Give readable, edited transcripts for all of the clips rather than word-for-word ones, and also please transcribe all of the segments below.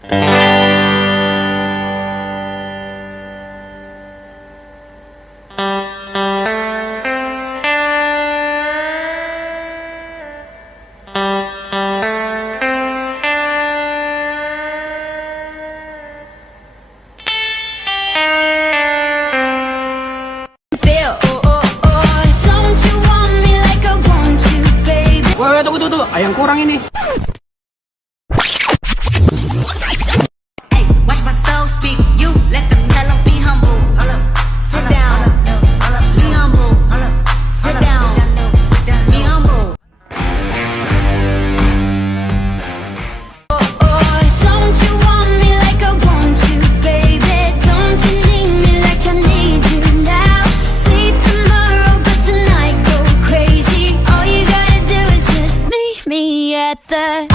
Wah, tunggu. Ada yang kurang ini. Watch my soul speak. You let the mellow be humble. Sit down. Be humble. Sit down. Be humble. Don't you want me like I want you, baby? Don't you need me like I need you now? See tomorrow, but tonight go crazy. All you gotta do is just meet me at the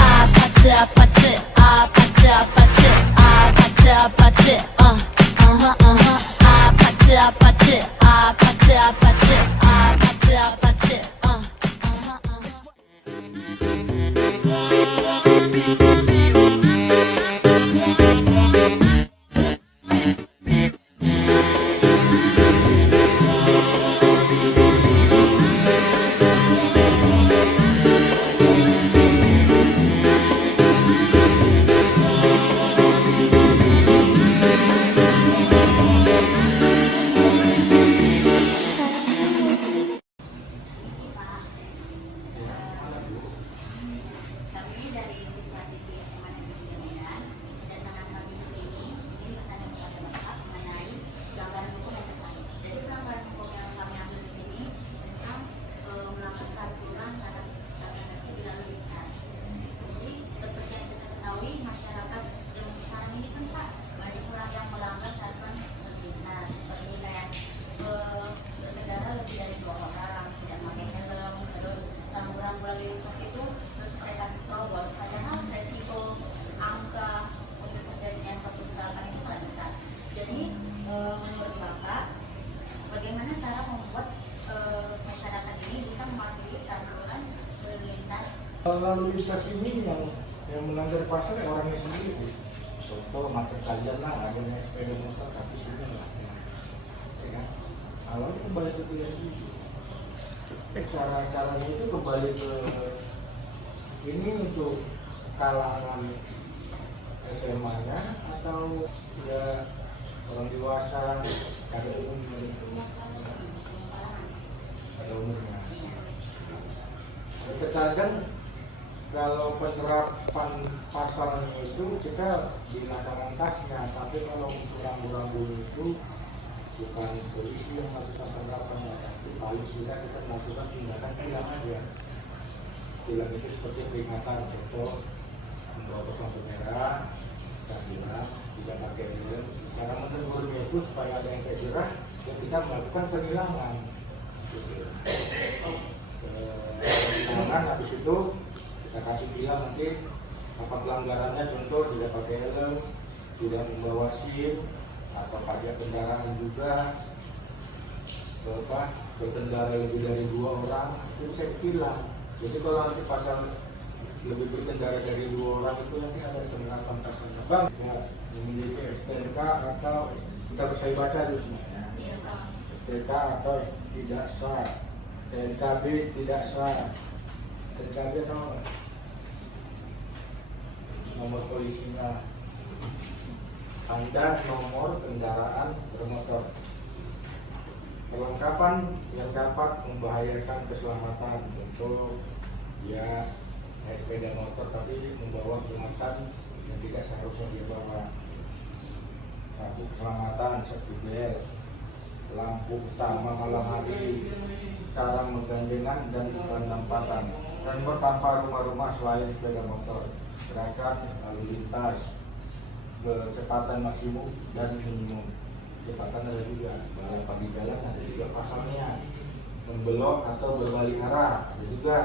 menurut Bapak, bagaimana cara membuat masyarakat ini bisa mematuhi peraturan berlalu lintas? Lalu lintas ini yang melanggar pasal orangnya sendiri. Contoh macet kalian lah, adanya sepeda motor tapi sudah lah. Ya kan? Kalau kembali ke pilihan itu, cara-caranya itu kembali ke ini untuk kalangan SMA-nya atau ya orang dewasa ada umurnya. Terkadang kalau penerapan pasalnya itu kita binakan tasnya, tapi kalau untuk rambu-rambu itu bukan polisi yang melakukan penerapannya, tapi paling sudah kita melakukan tindakan tilang aja. Tilang itu seperti peringatan, contoh membawa lampu merah, kita bilang tidak pakai helm. Cara menegurnya itu supaya ada yang jerah, ya kita melakukan penilangan. Penilangan habis itu kita kasih tilang nanti apa pelanggarannya, contoh tidak pakai helm, tidak membawa SIM, atau pajak kendaraan juga, berkendara lebih dari 2 orang, itu saya tilang. Jadi kalau nanti pasal lebih berkendara dari 2 orang itu nanti ada penerapan pasalnya. Bang, ya, memiliki STNK atau kita bisa baca dulu semuanya. STNK atau tidak sah, TNKB tidak sah. TNKB atau nomor polisinya, Anda nomor kendaraan bermotor. Perlengkapan yang dapat membahayakan keselamatan, contoh ya sepeda motor tapi membawa muatan yang tidak seharusnya dia bawa. Sabuk keselamatan, safety belt, lampu utama malam hari, karang menggandengan dan penempatan. Rembot tanpa rumah-rumah selain sepeda motor, gerakan lalu lintas, kecepatan maksimum dan minimum. Kecepatan ada juga, balapan di jalan ada juga pasalnya. Membelok atau berbalik arah ada juga.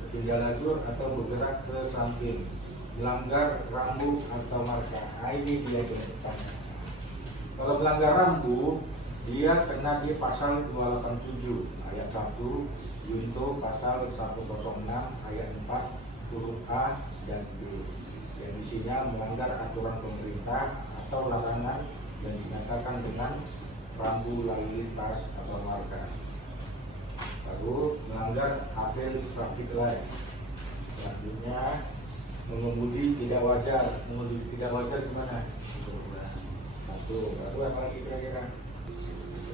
Berpindah lajur atau bergerak ke samping. Melanggar rambu atau marka. Nah, ini dia kecepatan. Kalau melanggar rambu, dia kena di pasal 287 ayat 1 junto pasal 106 ayat 4 huruf A dan B. yang isinya melanggar aturan pemerintah atau larangan yang dinyatakan dengan rambu lalu lintas atau marka. Lalu melanggar apel traffic light. Selanjutnya mengemudi tidak wajar. Mengemudi tidak wajar gimana? Satu. Lalu apa lagi kira-kira?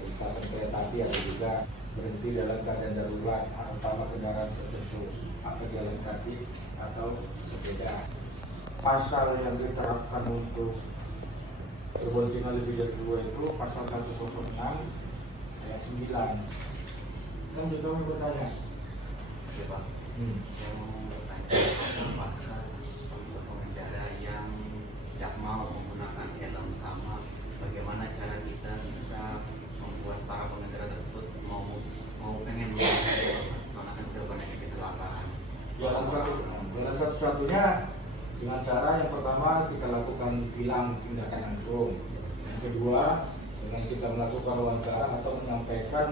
Lintasan kereta api ada juga berhenti dalam keadaan darurat, utama kendaraan tertentu, atau jalan kaki atau sepeda. Pasal yang diterapkan untuk berboncengan lebih dari 2 itu pasal 106 ayat 9. Kan juga mau bertanya. Ya Pak, saya mau bertanya pasal untuk pengendara yang tidak mau menggunakan helm sama, bagaimana cara kita bisa membuat para pengendara tersebut mau pengen menggunakan helm, soalnya kan udah banyak kecelakaan. Jalan satu-satunya dengan cara yang pertama kita lakukan tilang tindakan langsung. Yang kedua dengan kita melakukan wawancara atau menyampaikan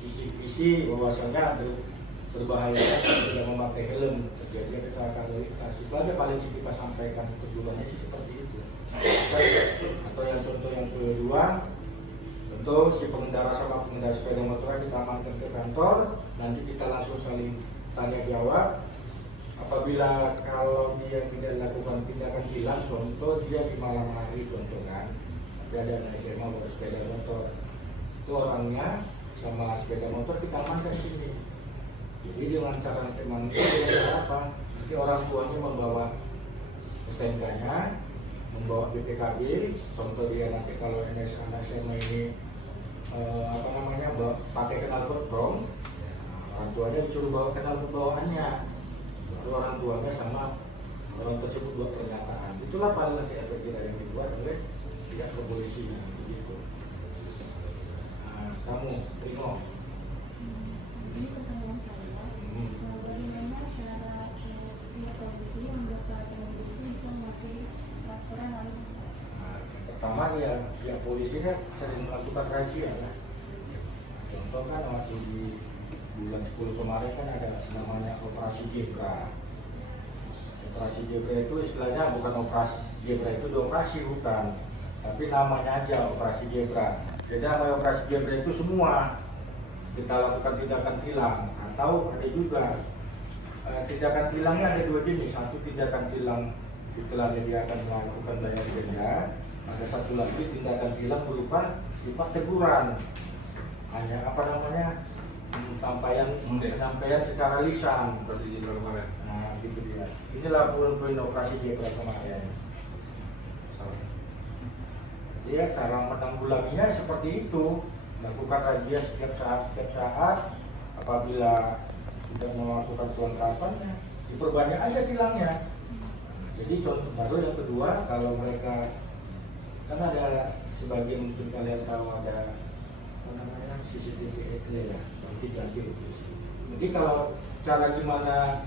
visi-visi bahwasanya berbahaya tidak memakai helm terjadi kecelakaan lalu lintas. Itu aja paling sih kita sampaikan, tujuannya sih seperti itu. Atau yang contoh yang kedua, tentu si pengendara sama pengendara sepeda motor kita amankan ke kantor, nanti kita langsung saling tanya jawab. Apabila kalau dia tidak lakukan tindakan tilang, contoh dia di malam hari contoh kan, tapi ada anak SMA bawa sepeda motor, itu orangnya sama sepeda motor kita amankan sini. Jadi dengan cara memang itu apa? Nanti orang tuanya membawa STNK-nya, membawa BPKB, contoh dia nanti kalau anak SMA ini pakai knalpot prom, orang tuanya disuruh bawa knalpot bawaannya, baru orang tuanya sama orang tersebut buat pernyataan. Itulah paling nanti efek jerah yang dibuat oleh pihak kepolisian begitu. Nah, kamu Primo. Ini pertanyaan saya, bagaimana cara pihak polisi membuat para pengemudi itu bisa memakai peraturan lalu lintas? Nah, yang pertama ya pihak polisi kan sering melakukan razia ya. Contoh kan waktu di bulan 10 kemarin kan ada namanya operasi Zebra. Operasi Zebra itu istilahnya bukan operasi Zebra itu dioperasi bukan, tapi namanya aja operasi Zebra. Jadi namanya operasi Zebra itu semua kita lakukan tindakan tilang, atau ada juga tindakan tilangnya ada 2 jenis. Satu tindakan tilang setelah dia akan melakukan bayar denda, ada satu lagi tindakan tilang berupa sifat teguran, hanya penyampaian secara lisan. Operasi Zebra kemarin. Nah gitu dia. Inilah poin-poin operasi Zebra kemarin. Dia cara menanggulanginya seperti itu, melakukan razia setiap saat. Apabila tidak melakukan kelengkapan, diperbanyak aja tilangnya. Jadi contoh baru yang kedua, kalau mereka kan ada sebagian mungkin kalian tahu ada CCTV itu ya, jadi kalau cara gimana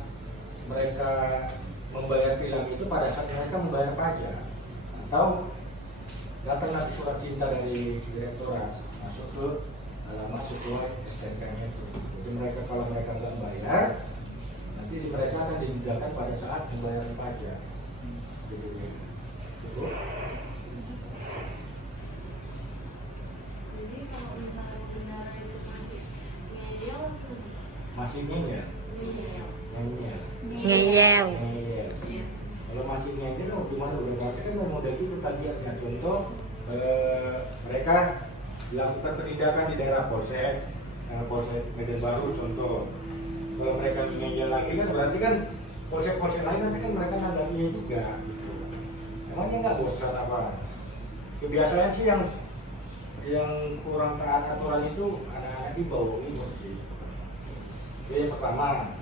mereka membayar tilang itu pada saat mereka membayar pajak atau datang nanti surat cinta dari direktorat masuk ke alamat sesuai STNK-nya itu. Jadi mereka kalau mereka nggak bayar, nanti mereka akan didendahkan pada saat membayar pajak. Gitu. Jadi kalau misalnya pengendara itu masih ngeyel, Masih ngeyel? ngeyel. Ngeyel. Kalau masih ngeyel, gimana? Udah berarti kan model itu tagihannya. Contoh, mereka dilakukan penindakan di daerah Polsek Medan Baru contoh. Kalau mereka ngeyel lagi kan berarti kan polsek-polsek lain nanti kan mereka nanggapinya juga. Gitu. Emangnya nggak bosan apa? Kebiasaan sih yang kurang taat aturan itu anak-anak di bawah ini sih. Itu yang pertama.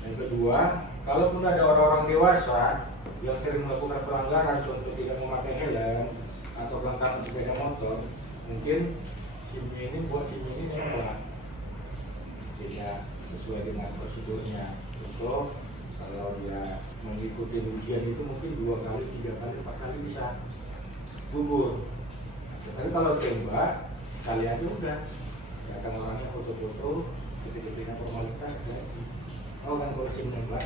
Yang kedua, kalaupun ada orang-orang dewasa yang sering melakukan pelanggaran, contoh tidak memakai helm atau pelanggaran sepeda motor, mungkin SIM-nya ini buat SIM ini nembak, tidak sesuai dengan prosedurnya. Contoh, kalau dia mengikuti ujian itu mungkin 2 kali, 3 kali, 4 kali bisa gugur. Tapi kalau tembak, kali aja udah. Datang orangnya foto-foto, ketika formalitas, oh kan kalau SIM nembak.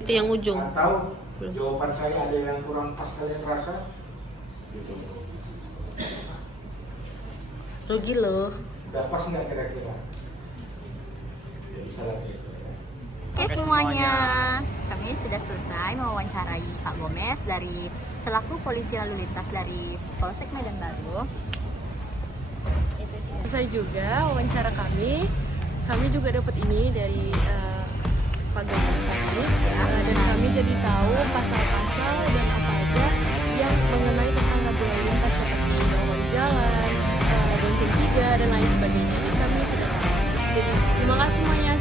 Itu yang ujung. Atau jawaban saya ada yang kurang pas kalian rasa? Gitu. Rugi loh. Udah pas nggak kira-kira? Ya, bisa lah gitu ya. Oke semuanya, kami sudah selesai mewawancarai Pak Gomez dari selaku polisi lalu lintas dari Polsek Medan Baru. Selesai juga wawancara kami. Kami juga dapat ini dari Pak Gomez tadi, dan kami jadi tahu pasal-pasal dan apa aja yang mengenai tentang lalu lintas seperti bawah jalan, bonceng tiga dan lain sebagainya. Jadi kami sudah tahu. Jadi terima kasih semuanya.